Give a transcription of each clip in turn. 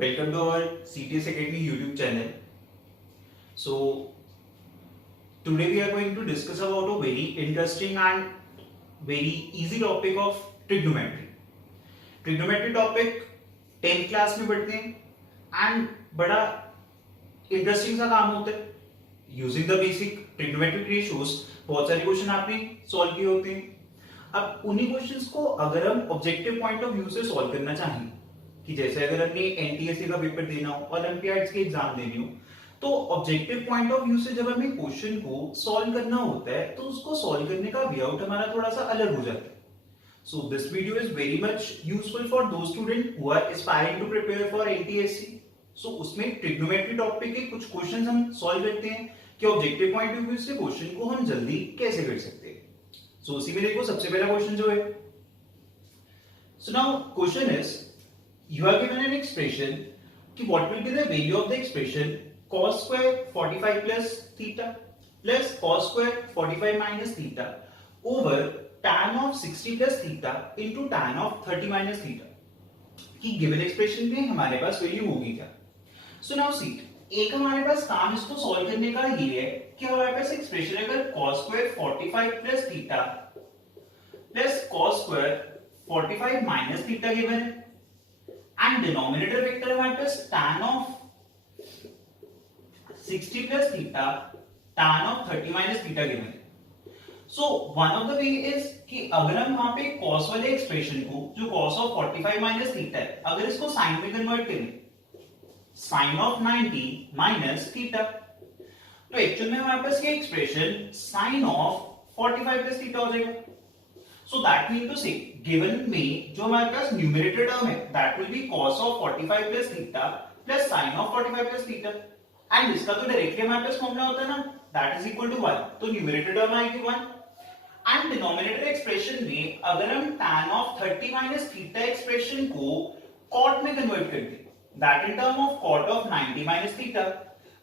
Welcome to our CTS Academy YouTube channel. So today we are going to discuss about a very interesting and very easy topic of trigonometry. Trigonometry topic 10th class में पढ़ते हैं and बड़ा interesting सा काम होता है. Using the basic trigonometric ratios बहुत सारे क्वेश्चन आपने सॉल्व किए होते हैं. अब उन्हीं क्वेश्चंस को अगर हम ऑब्जेक्टिव पॉइंट ऑफ व्यू से सॉल्व करना चाहें कि जैसे अगर हमने एनटीएससी का पेपर देना हो, ओलंपियाड्स के एग्जाम देने हो, तो ऑब्जेक्टिव पॉइंट ऑफ व्यू से जब हमें क्वेश्चन को सॉल्व करना होता है तो उसको सॉल्व करने का वे आउट हमारा थोड़ा सा अलग हो जाता है. So this video is very much useful for those students who are aspiring to prepare for NTSC. So उसमें ट्रिग्नोमेट्री टॉपिक के कुछ क्वेश्चंस हम सॉल्व करते हैं कि ऑब्जेक्टिव पॉइंट ऑफ व्यू से क्वेश्चन को हम जल्दी कैसे कर सकते हैं. So उसी में देखो सबसे पहला क्वेश्चन जो है. So now question is you are given an expression कि what will be the value of the expression cos square 45 plus theta plus cos square 45 minus theta over tan of 60 plus theta into tan of 30 minus theta कि given expression में हमारे पास value होगी क्या. So now see, एक हमारे पास काम इसको solve करने का ये है कि हमारे पास एक्सप्रेशन है अगर cos square 45 plus theta plus cos square 45 minus theta given है एंड डिनोमिनेटर वेक्टर हमारे पास tan of 60 plus theta tan of 30 minus theta given है. So one of the way is कि अगर हम वहां पे cos वाले एक्सप्रेशन को जो cos ऑफ 45 माइनस थीटा है अगर इसको sin में कन्वर्ट करें sin ऑफ 90 माइनस थीटा, तो एक्चुअल में हमारे पास ये expression sin of 45 plus theta हो जाएगा. सो दैट मीन टू से गिवन में जो हमारे पास न्यूमरेटर टर्म है that will be cos of 45 plus theta plus sin of 45 plus theta and इसका तो डायरेक्टली हमारे पास फॉर्मूला होता है ना दैट इज इक्वल टू 1. तो न्यूमरेटर टर्म आएगी 1 एंड डिनोमिनेटर एक्सप्रेशन में अगर हम tan of 30 minus theta expression को cot में कन्वर्ट कर दें that in term of cot of 90 minus theta,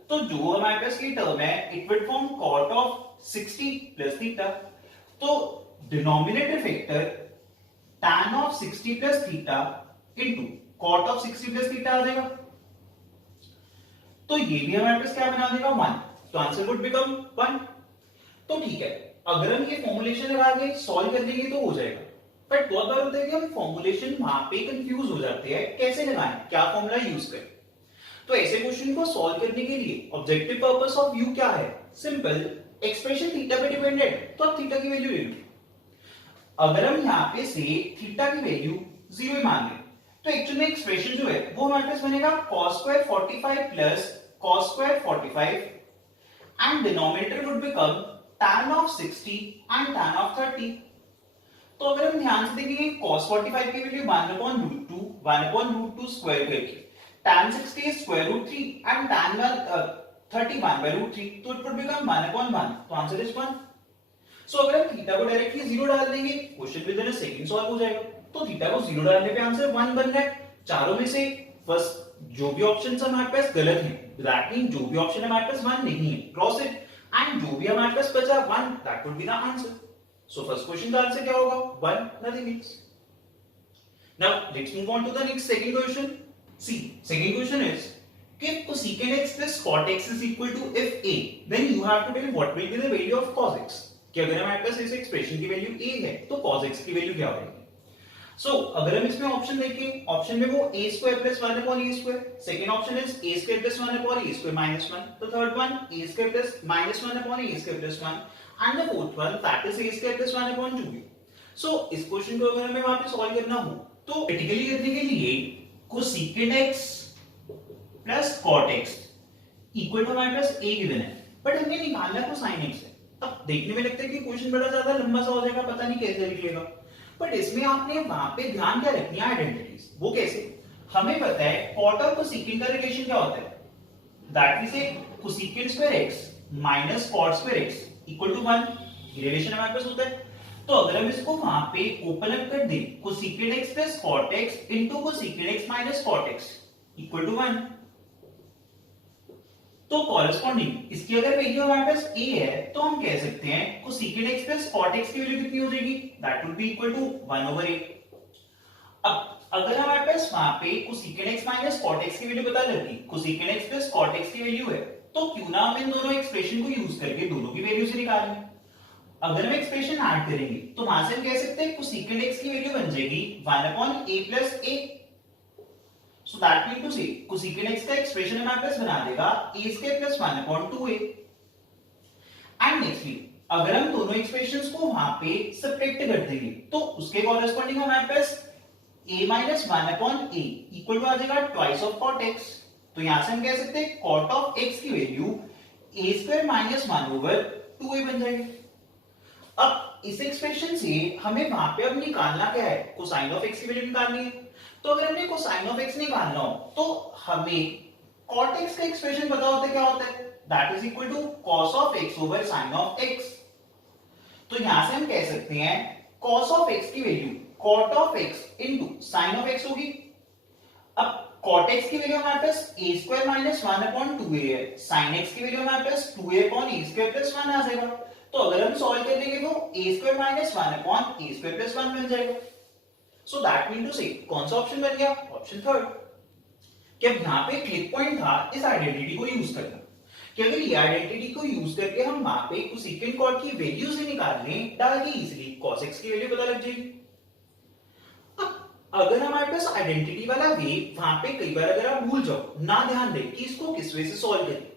तो जो हमारे पास ये टर्म है it will form cot of 60 plus theta. तो denominator factor tan of 60 plus theta into cot of 60 plus theta आ जाएगा. तो ये भी हमारे पास क्या बना देगा 1. तो आंसर वुड बिकम 1. तो ठीक है, अगर हम ये फॉर्मूलेशन लगा के सॉल्व कर देंगे तो हो जाएगा. बट बहुत बार होता है कि हम फॉर्मूलेशन वहां पे कंफ्यूज हो जाते हैं कैसे लगाएं, क्या फॉर्मूला यूज करें. तो ऐसे क्वेश्चन को सॉल्व करने के लिए ऑब्जेक्टिव पर्पस ऑफ व्यू क्या है, सिंपल एक्सप्रेशन थीटा पे डिपेंडेंट तो आप थीटा की वैल्यू ले लो. अगर हम यहाँ पे से थीटा की वैल्यू 0 मान लें तो एक्चुअली में एक्सप्रेशन जो है वो हमारे पास बनेगा cos square 45 plus cos square 45 and denominator would become tan of 60 and tan of 30. तो अगर हम ध्यान से देखेंगे cos 45 की वैल्यू 1/√2 स्क्वायर करके tan 60 is square root 3 and tan 30 1/√3, तो it would become 1/1. तो आंसर इज 1. सो अगर हम थीटा को डायरेक्टली 0 डाल देंगे question with in a second solve हो जाएगा. तो थीटा को 0 डालने पे आंसर 1 बन रहा है. चारों में से फर्स्ट जो भी ऑप्शंस हमारे पास गलत हैं दैट मीन जो भी ऑप्शन हमारे पास 1 नहीं है क्रॉस इट एंड जो भी हमारे पास बचा 1 that would be the answer. So first question का आंसर क्या होगा 1, nothing else. Now let's move on to the next second question. See second question is if cosecant x plus cot x is equal to if a then you have to tell what will be the value of cos x. कि अगर हमारे पास इस expression की value a है तो cos x की value क्या होगी. सो अगर हम इसमें ऑप्शन देखें ऑप्शन में वो a square plus 1 upon a square, second option is a square plus 1 upon a square minus 1, the third one a square plus minus 1 upon a square plus 1 and the fourth one that is a square plus 1 upon 2b. सो इस question को अगर हमें वहां पे solve करना हो तो practically करने के लिए cosecant x plus cot x equal to हमारे पास a गिवन है बट हमें निकालना cosine x है. अब देखने में लगता है कि क्वेश्चन बड़ा ज्यादा लंबा सा हो जाएगा, पता नहीं कैसे निकलेगा. बट इसमें आपने वहां पे ध्यान क्या रखनी है आइडेंटिटीज. वो कैसे, हमें पता है cot और cosecant का रिलेशन क्या होता है that means cosecant square x minus cot square x equal to 1. ये रिलेशन हमारे पास होता है. तो अगर हम इसको वहां पे ओपन अप कर दें cosecant x plus cot x into cosecant x minus cot x equal to 1, तो कॉरेस्पॉन्डिंग इसकी अगर वैल्यू हमारे पास a है तो हम कह सकते हैं cosecant x plus cot x की वैल्यू कितनी हो जाएगी that would be equal to 1/a. अब अगर हमारे पास वहां पे cosecant x minus cot x की वैल्यू पता लगी, cosecant x plus cot x की वैल्यू है, तो क्यों ना हम इन दोनों एक्सप्रेशन को यूज करके दोनों की वैल्यू से निकाल लें। अगर हम एक्सप्रेशन ऐड करेंगे तो वहां से हम कह सकते हैं कोसेकेंट x की वैल्यू बन जाएगी 1 upon a plus a। So that mean to say cosecant x का एक्सप्रेशन हमारे पास बना देगा a square plus 1 upon 2a। And nextly अगर हम दोनों एक्सप्रेशंस को वहां पे सब्ट्रैक्ट कर देंगे तो उसके कॉरेस्पॉन्डिंग हमारे पास a minus 1 upon a equal to आ जाएगा ट्वाइस ऑफ कॉट x। तो यहां से हम कह सकते हैं कॉट ऑफ x की value a square minus 1 over 2a बन जाएगी। अब इस एक्सप्रेशन से हमें वहां पे अब निकालना क्या है, कोसाइन ऑफ x की वैल्यू निकालनी है। तो अगर हमें कोसाइन ऑफ x निकालना हो तो हमें कॉट x का एक्सप्रेशन पता होता है क्या होता है, that is equal to cos of x over sine of x। तो यहां से हम कह सकते हैं कॉस ऑफ x की value cot of x into sine of x होगी। अब कॉट x की वैल्यू हमारे पास a square minus 1 upon 2a है, साइन x की वैल्यू हमारे पास 2a अपॉन a स्क्वायर प्लस 1 आ जाएगा। तो अगर हम सॉल्व कर देंगे तो a square minus 1 upon a square plus 1 बन जाएगा। सो दैट मीन टू से कौन सा ऑप्शन बन गया, ऑप्शन थर्ड। कि अब यहां पे क्लिक पॉइंट था इस आइडेंटिटी को यूज करना, कि अगर ये आइडेंटिटी को यूज करके हम वहां पे कोसेकेंट कॉट की वैल्यू से निकाल लें डाल के इजीली cos x की वैल्यू पता लग जाएगी। अगर हमारे पास आइडेंटिटी वाला वे वहां पे कई बार अगर आप भूल जाओ, ना ध्यान दें कि इसको किस वे से सॉल्व करें,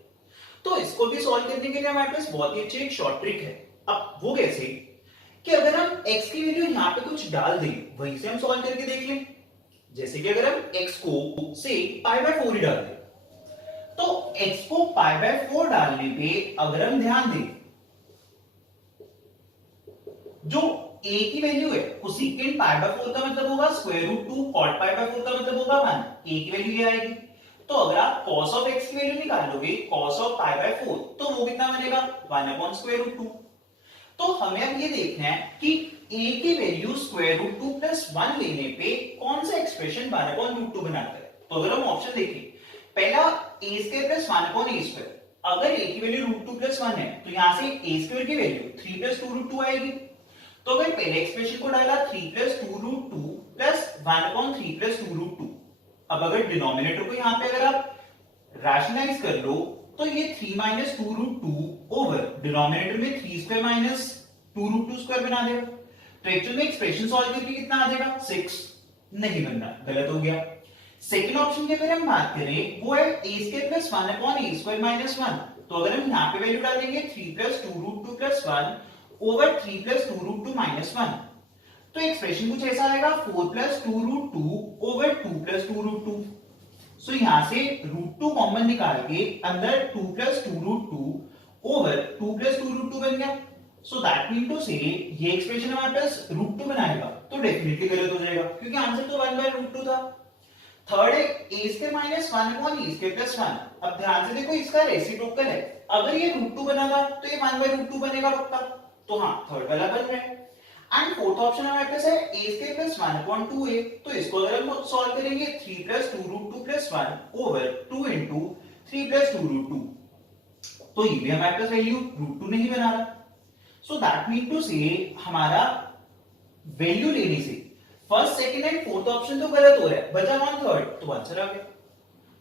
तो इसको भी सॉल्व करने के लिए हमारे पास बहुत ही अच्छी एक शॉर्ट ट्रिक है। अब वो कैसे कि अगर हम x की वैल्यू यहाँ पे कुछ डाल दें वहीं से हम सॉल्व करके देख लें। जैसे कि अगर हम x को से π/4 ही डाल दें, तो x को π/4 डालने पे अगर हम ध्यान दें जो a की वैल्यू है कोसेकेंट π/4 का मतलब होगा स्क्वायर रूट 2, कॉट π/4 का मतलब होगा 1, a की वैल्यू ये आएगी। तो अगर आप cos ऑफ x की वैल्यू निकालोगे cos ऑफ π/4 तो वो कितना बनेगा 1 अपॉन स्क्वायर रूट 2। तो हमें अब ये देखना है कि a की वैल्यू स्क्वायर रूट 2 प्लस 1 लेने पे कौन सा एक्सप्रेशन 1 अपॉन रूट 2 बनाता है। तो अगर हम ऑप्शन देखें, पहला a square plus 1 upon a square, अगर a की वैल्यू रूट 2 प्लस 1 है तो यहां से a स्क्वायर की वैल्यू 3 प्लस 2 रूट 2 आएगी। तो अगर पहले एक्सप्रेशन को डाला 3 plus 2 root 2 plus 1 upon 3 plus 2 root 2, अब अगर डिनोमिनेटर को यहां पे अगर आप रैशनलाइज कर लो तो ये 3 माइनस 2 रूट 2 ओवर डिनोमिनेटर में 3 स्क्वायर माइनस 2 रूट 2 स्क्वायर बना देगा। तो एक्चुअल में एक्सप्रेशन सॉल्व करके कितना आ जाएगा 6, नहीं बनना, गलत हो गया। सेकंड ऑप्शन की अगर हम बात करें वो है a square plus 1 upon a square minus 1। तो अगर हम यहां पे वैल्यू डालेंगे 3 plus 2 root 2 plus 1 over 3 plus 2 root 2 minus 1, तो एक्सप्रेशन कुछ ऐसा आएगा 4 plus 2 root 2 over 2 plus 2 root 2। So यहां से रूट 2 कॉमन निकाल के अंदर 2 plus 2 root 2 over 2 plus 2 root 2 बन गया। सो दैट मीन टू से ये एक्सप्रेशन हमारे पास रूट 2 बनाएगा तो डेफिनेटली गलत हो जाएगा क्योंकि आंसर तो 1 बाय रूट 2 था। थर्ड है a square minus 1 upon a square plus 1। अब ध्यान से देखो इसका रेसिप्रोकल है, अगर ये रूट 2 बना था तो ये 1 बाय रूट 2 बनेगा पक्का। तो हाँ थर्ड वाला बन रहा है। एंड फोर्थ ऑप्शन हमारे पास है a square plus 1 upon 2a। तो इसको अगर हम सॉल्व करेंगे 3 plus 2 root 2 plus 1 over 2 into 3 plus 2 root 2, तो ये भी हमारे पास वैल्यू रूट 2 नहीं बना रहा। सो दैट मीन टू से हमारा वैल्यू लेने से first second and fourth option तो गलत हो रहा है, बचा वन थर्ड, तो आंसर आ गया।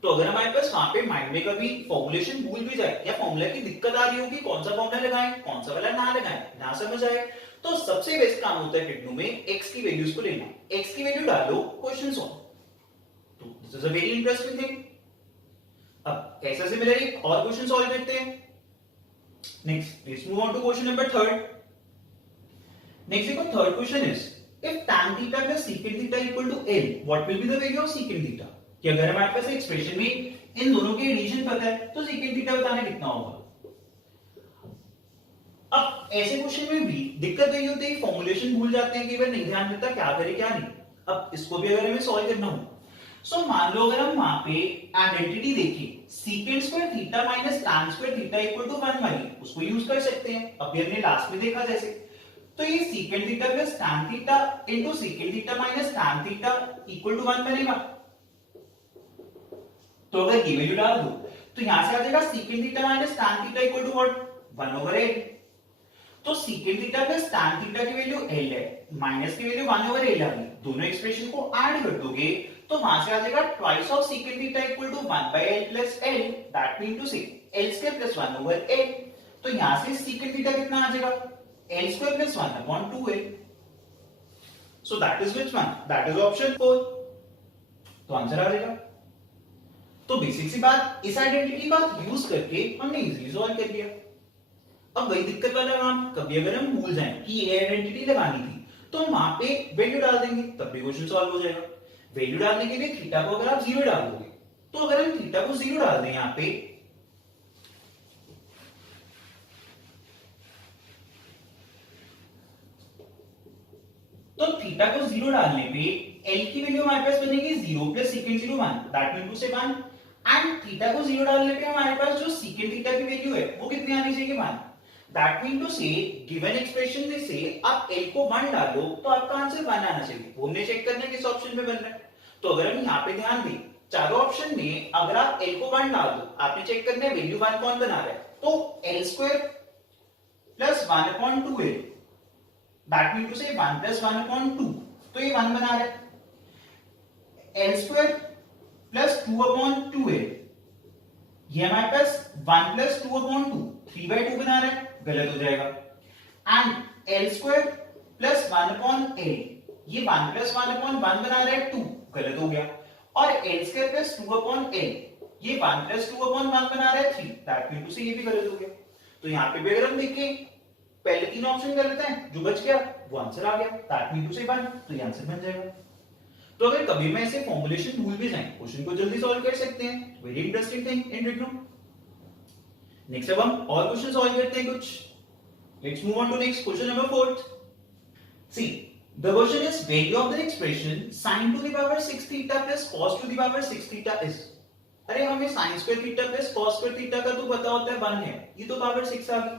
तो अगर हमारे पास वहां पे माइंड में कभी फॉर्मुलेशन भूल भी जाए या फॉर्मूला की दिक्कत आ रही होगी कौन सा फॉर्मूला लगाएं कौन सा वाला ना लगाएं ना समझ आए, तो सबसे बेस्ट काम होता है किड्नू में x की वैल्यूज को लेना। x की वैल्यू डालो क्वेश्चन सॉल्व, तो this is a very interesting thing. अब ऐसा सिमिलर एक और क्वेश्चन सॉल्व करते हैं। Next let's move on to question number third. Next देखो third question is if tan theta plus secant theta equal to L, what will be the value of secant theta? कि अगर हमारे पास expression में इन दोनों के addition पता है तो secant theta बताना कितना होगा। अब ऐसे क्वेश्चन में भी दिक्कत यही होती है फॉर्मुलेशन भूल जाते हैं, कई बार नहीं ध्यान देता क्या करे क्या नहीं। अब इसको भी अगर हमें सॉल्व करना हो सो मान लो अगर हम वहां पे आइडेंटिटी देखें secant square theta minus tan square theta equal to 1 वाली, उसको यूज कर सकते हैं। अभी हमने लास्ट में देखा जैसे, तो ये secant theta plus tan theta into secant theta minus tan theta equal to 1 बनेगा। तो अगर ये वैल्यू डाल दो तो यहां से आ जाएगा secant theta minus tan theta equal to what 1 over 8। तो secant theta plus tan theta की वैल्यू l है, माइनस की वैल्यू 1 ओवर l आ गई, दोनों एक्सप्रेशन को ऐड कर दोगे तो वहां से आ जाएगा twice of secant theta equal to 1 by l plus l, that mean to sec l square plus 1 over l। तो यहां से सीकेंट थीटा कितना आ जाएगा, l square plus 1 upon 2l। So that is which one, that is option 4। तो answer आ जाएगा। तो basic सी बात, इस आइडेंटिटी का यूज करके हमने इजीली सॉल्व कर लिया। अब वही दिक्कत वाला काम, कभी अगर हम भूल जाएं कि ये आइडेंटिटी लगानी थी तो हम वहां पे वैल्यू डाल देंगे, तब भी क्वेश्चन सॉल्व हो जाएगा। वैल्यू डालने के लिए थीटा को अगर आप 0 डाल दोगे, तो अगर हम थीटा को 0 डाल दें यहां पे, तो थीटा को 0 डालने पे l की वैल्यू हमारे पास बनेगी 0 plus second 0 1, that mean to sec 1। And theta को 0 डालने पे हमारे पास जो सेकंड थीटा की वैल्यू है वो कितनी आनी चाहिए, 1। दैट मीन टू से गिवन एक्सप्रेशन में से आप l को 1 डालो तो आपका आंसर 1 आना चाहिए। वो हमने चेक करना है किस ऑप्शन पे बन रहा है। तो अगर हम यहाँ पे ध्यान दें, चारों ऑप्शन में अगर आप l को 1 डाल दो, आपने चेक करना है वैल्यू 1 कौन बना रहा है, तो l square plus 1 upon 2l, that mean to sec 1 plus 1 upon 2, तो ये 1 बना रहा है। l square plus 2 upon 2l, ये हमारे पास 1 प्लस 2 अपॉन 2, 3/2 बना रहा है, गलत हो जाएगा। And l square plus 1 upon l, ये 1 प्लस 1 अपॉन 1 बना रहा है 2, गलत हो गया। और l square plus 2 upon l, ये 1 प्लस 2 अपॉन 1 बना रहा है 3, दैट मीन टू से ये भी गलत हो गया। तो यहाँ पे भी अगर हम देखें पहले तीन ऑप्शन गलत है, जो बच गया वो आंसर आ गया, दैट मीन टू से 1, तो ये आंसर बन जाएगा। तो अगर कभी में ऐसे फॉर्मुलेशन भूल भी जाए, क्वेश्चन को जल्दी सॉल्व कर सकते हैं, वेरी इंटरेस्टिंग थिंग इन रिग्नो। नेक्स्ट अब हम और क्वेश्चन सॉल्व करते हैं कुछ। Let's move on to next question number 4। See the question is value of the expression sin to the power 6 theta plus cos to the power 6 theta is. अरे हमें sin square theta plus cos square theta का तो पता होता है 1 है, ये तो पावर 6 आ गई।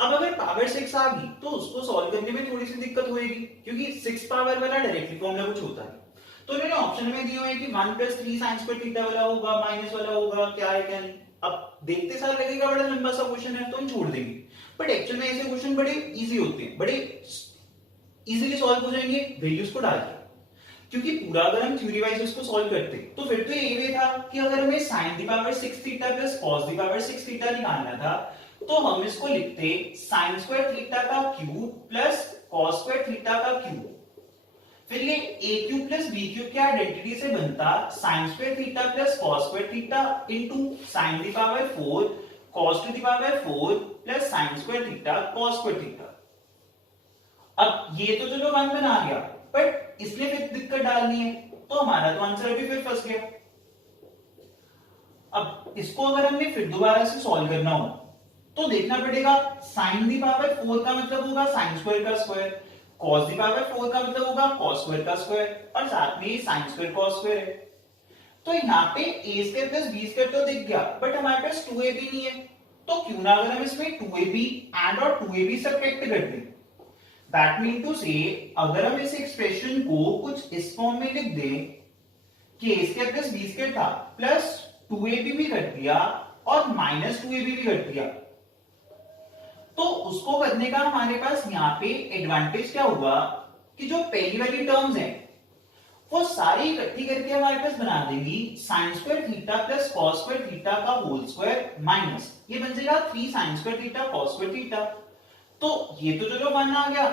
अब अगर पावर 6 आ गई तो उसको सॉल्व करने में थोड़ी सी दिक्कत होगी, क्योंकि 6 पावर वाला डायरेक्टली फॉर्मूला कुछ होता है। तो इन्होंने ऑप्शन में दिए हुए हैं कि 1 प्लस 3 sin स्क्वायर थीटा वाला होगा, माइनस वाला होगा, क्या है क्या नहीं। अब देखते साल लगेगा बड़ा लंबा सा क्वेश्चन है तो हम छोड़ देंगे, बट एक्चुअल में ऐसे क्वेश्चन बड़े इजी होते हैं, बड़े इजीली सॉल्व हो जाएंगे वैल्यूज को डाल के। क्योंकि पूरा अगर हम थ्योरी वाइज इसको सॉल्व करते तो फिर तो ये वे था कि अगर हमें sin the power 6 theta plus cos the power 6 theta निकालना था तो हम इसको लिखते sin स्क्वायर थीटा का cube plus cos square theta का क्यूब। फिर ये a cube plus b cube की आइडेंटिटी से बनता sin square theta plus cos square theta into sin the power 4 cos to the power 4 plus sin square theta cos square theta. अब ये तो चलो 1 बना गया, बट इसलिए फिर दिक्कत डालनी है तो हमारा तो आंसर अभी फिर फंस गया। अब इसको अगर हमने फिर दोबारा से सॉल्व करना हो तो देखना पड़ेगा sin दी पावर 4 का मतलब होगा sin स्क्वायर का स्क्वायर, cos दी पावर 4 का मतलब होगा cos स्क्वायर का स्क्वायर, और साथ में sin स्क्वायर cos स्क्वायर है। तो यहाँ पे a square plus b square तो दिख गया, बट हमारे पास 2ab नहीं है, तो क्यों ना अगर हम इसमें 2ab एंड और 2ab सब्ट्रैक्ट कर दें। दैट मीन टू से अगर हम इस एक्सप्रेशन को कुछ इस फॉर्म में लिख दें कि a square plus b square था प्लस 2ab भी कर दिया और माइनस 2ab भी कर दिया, तो उसको करने का हमारे पास यहाँ पे एडवांटेज क्या हुआ कि जो पहली वाली टर्म्स हैं वो सारी इकट्ठी करके हमारे पास बना देंगी sin square theta plus cos square theta का होल स्क्वायर माइनस ये बन जाएगा 3 sin square theta cos square theta. तो ये तो चलो 1 आ गया,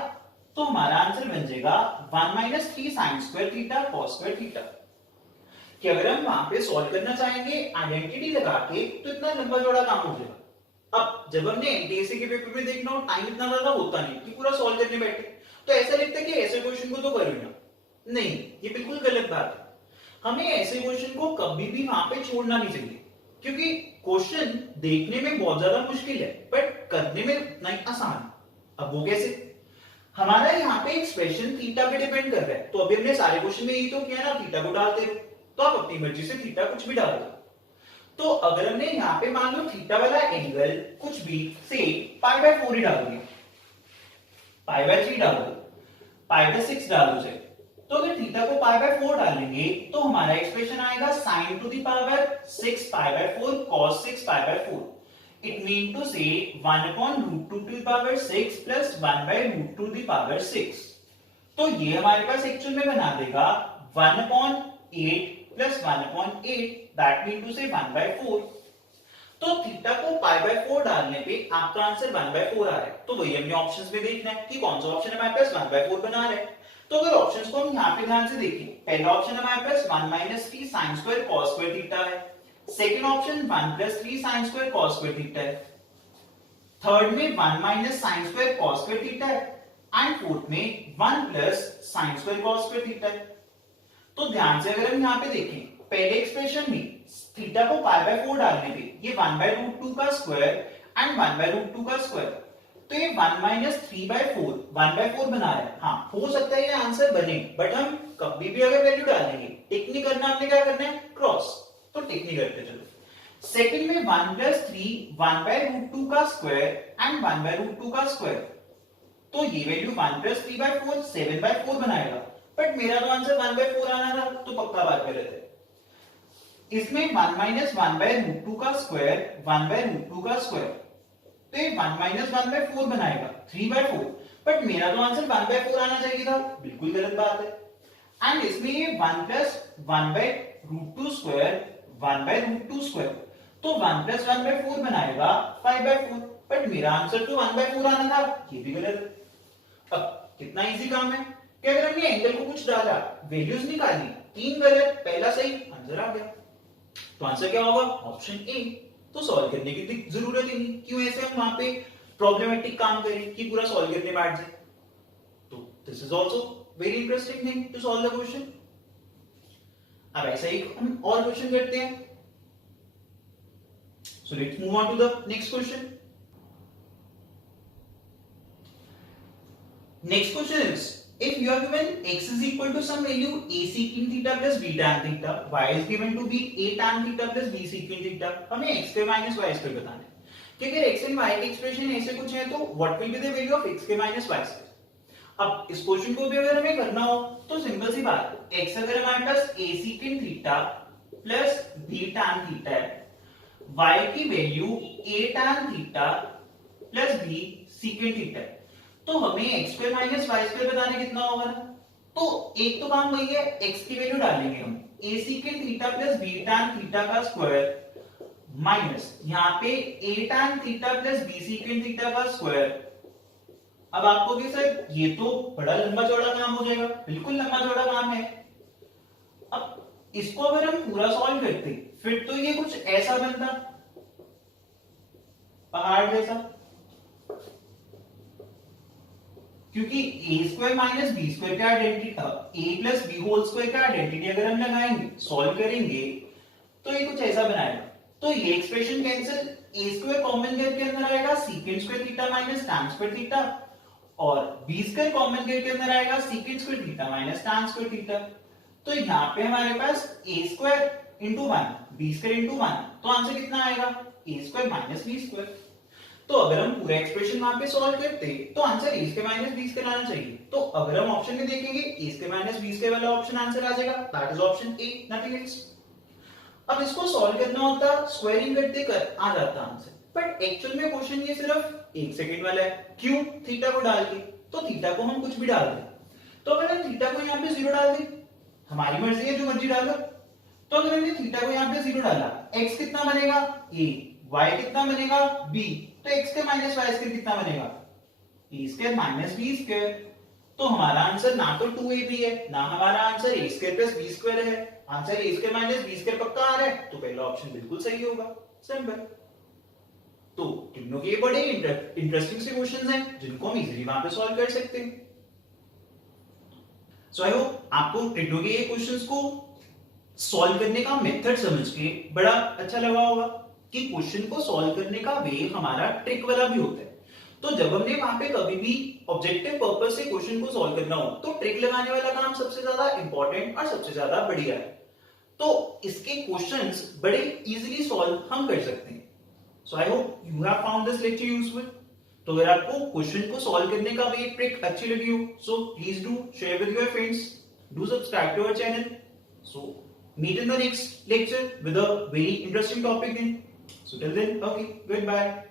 तो हमारा आंसर बन जाएगा 1 minus 3 sin square theta cos square theta. कि अगर हम वहां पे सॉल्व करना चाहेंगे आइडेंटिटी लगा के तो इतना लंबा चौड़ा काम हो जाएगा। अब जब हमने एनटीएससी के पेपर में देखना हो टाइम इतना ज्यादा होता नहीं कि पूरा सॉल्व करने बैठे, तो ऐसा लगता है कि ऐसे क्वेश्चन को तो कर लेना, नहीं, ये बिल्कुल गलत बात है। हमें ऐसे क्वेश्चन को कभी भी वहां पे छोड़ना नहीं चाहिए, क्योंकि क्वेश्चन देखने में बहुत ज्यादा मुश्किल है बट करने में उतना ही आसान। अब वो कैसे, हमारा यहाँ पे एक्सप्रेशन थीटा पे डिपेंड कर रहा है, तो अभी हमने सारे क्वेश्चन में यही तो किया ना, थीटा को डालते रहो, तो आप अपनी मर्जी से थीटा कुछ भी डाल दो। तो अगर हमने यहाँ पे मान लो थीटा वाला एंगल कुछ भी से पाई बाय 4 ही डाल दिया, पाई बाय 3 डाल दो, पाई बाय 6 डाल दो, तो अगर थीटा को पाई बाय 4 डालेंगे तो हमारा एक्सप्रेशन आएगा sin to the power 6 pi by 4 cos 6 pi by 4 it mean to sec 1 upon root 2 to the power 6 plus 1 by root 2 to the power 6। तो ये हमारे पास एक्चुअल में बना देगा 1 upon 8 plus 1 upon 8 that mean to say 1 by 4। तो theta को पाई by 4 डालने पे आपका आंसर 1 by 4 आ रहा है। तो वही हमने ऑप्शंस में देखना है कि कौन सा ऑप्शन हमारे पास 1 by 4 बना रहा है। तो अगर ऑप्शंस को हम यहाँ पे ध्यान से देखें, पहला ऑप्शन हमारे पास 1 minus 3 sin square cos square theta है, second option 1 plus 3 sin square cos square theta है, थर्ड में 1 minus sin square cos square theta है एंड फोर्थ में 1 plus sin square cos square theta है। तो ध्यान से अगर हम यहाँ पे देखें, पहले एक्सप्रेशन में थीटा को पाई बाय 4 डालने पे ये 1 by root 2 का स्क्वायर एंड 1 by root 2 का स्क्वायर, तो ये 1 minus 3 by 4 1 by 4 बना रहा है। हाँ, हो सकता है ये आंसर बने, बट हम कभी भी अगर वैल्यू डालेंगे टिक नहीं करना, आपने क्या करना है क्रॉस, तो टिक नहीं करते। चलो सेकंड में 1 plus 3 1 by root 2 का स्क्वायर एंड 1 by root 2 का स्क्वायर, तो ये वैल्यू 1 plus 3 by 4 7 by 4 बनाएगा, बट मेरा तो आंसर 1 by 4 आना था, तो पक्का बात कर रहे थे। इसमें 1 minus 1 by root 2 का स्क्वायर 1 by root 2 का स्क्वायर, तो ये 1 minus 1 by 4 बनाएगा 3 by 4, बट मेरा तो आंसर 1 by 4 आना चाहिए था, बिल्कुल गलत बात है। एंड इसमें ये 1 plus 1 by root 2 square 1 by root 2 square, तो 1 plus 1 by 4 बनाएगा 5 by 4, बट मेरा आंसर तो 1 by 4 आना था, ये भी गलत है। अब कितना इजी काम है कि अगर हमने एंगल को कुछ डाला, वैल्यूज निकाली, तीन गलत पहला सही, आंसर आ गया। तो आंसर क्या होगा ऑप्शन ए। तो सॉल्व करने की जरूरत ही नहीं, क्यों ऐसे हम वहां पे प्रॉब्लमेटिक काम करें कि पूरा सॉल्व करने बैठ जाए। तो this is also very interesting thing to solve the question. अब ऐसा ही हम और क्वेश्चन करते हैं। So let's move on to the next question. Next question is, if you are given x is equal to some value a secant theta plus b tan theta, y is given to be a tan theta plus b secant theta, हमें x square minus y square बताना है कि अगर x and y की expression ऐसे कुछ है तो what will be the value of x square minus y square। अब इस क्वेश्चन को भी अगर हमें करना हो तो सिंपल सी बात है, x अगर हमारे पास a secant theta plus b tan theta है, y की value a tan theta plus b secant theta है, तो हमें x square minus y square बताने कितना होगा ना। तो एक तो काम वही है, x की वैल्यू डालेंगे हम a secant theta plus b tan theta का स्क्वायर माइनस यहाँ पे a tan theta plus b secant theta का स्क्वायर। अब आपको भी सर ये तो बड़ा लंबा चौड़ा काम हो जाएगा, बिल्कुल लंबा चौड़ा काम है। अब इसको अगर हम पूरा सॉल्व करते फिर तो ये कुछ ऐसा बनता, पहाड़ जैसा, क्योंकि a square minus B square का identity a plus B whole square का आइडेंटिटी अगर हम लगाएंगे सॉल्व करेंगे तो ये कुछ ऐसा बनाएगा। तो ये expression cancel, a square common करके अंदर आएगा second square theta minus tan square theta, और b स्क्वायर कॉमन करके अंदर आएगा second square theta minus tan square theta. तो यहाँ पे हमारे पास a square into 1 b square into 1, तो आंसर कितना आएगा a square minus b square. तो अगर हम पूरा एक्सप्रेशन वहां पे सॉल्व करते तो answer a square minus b square आना चाहिए। तो अगर हम ऑप्शन में देखेंगे a square minus b square वाला ऑप्शन आंसर आ जाएगा, that is option A, nothing else. अब इसको सॉल्व करना होता, स्क्वायरिंग करते कर आ जाता आंसर, बट एक्चुअल में क्वेश्चन ये सिर्फ 1 सेकंड वाला है। क्यों? थीटा को डाल के, तो थीटा को हम कुछ भी डाल दें। तो अगर हम थीटा को यहाँ पे 0 डाल दें, हमारी मर्जी है जो मर्जी डालो। तो अगर हमने थीटा को यहाँ पे 0 डाला, x कितना बनेगा a, y कितना बनेगा b, तो x square minus y square कितना बनेगा a square minus b square. तो हमारा आंसर ना तो 2ab है, ना हमारा answer a square plus b square है। Answer a square minus b square पक्का आ रहा है, तो पहला ऑप्शन बिल्कुल सही होगा, सिंपल। तो तीनों के बड़े इंटरेस्टिंग से क्वेश्चंस हैं जिनको हम इजीली वहां पे सॉल्व कर सकते हैं। सो आई होप आपको तीनों के क्वेश्चंस को सॉल्व करने का मेथड समझ के बड़ा अच्छा लगा होगा कि क्वेश्चन को सॉल्व करने का वे हमारा ट्रिक वाला भी होता है। तो जब हमने वहां पे कभी भी ऑब्जेक्टिव पर्पस से क्वेश्चन को सॉल्व करना हो तो ट्रिक लगाने वाला काम सबसे ज्यादा इंपॉर्टेंट और सबसे ज्यादा बढ़िया है। तो इसके क्वेश्चंस बड़े इजीली सॉल्व हम कर सकते हैं। So I hope you have found this lecture useful. तो अगर आपको क्वेश्चन को सॉल्व करने का वे ट्रिक अच्छी लगी हो, so please do share with your friends, do subscribe to our channel. So meet in the next lecture with a very interesting topic then. So till then, okay, goodbye.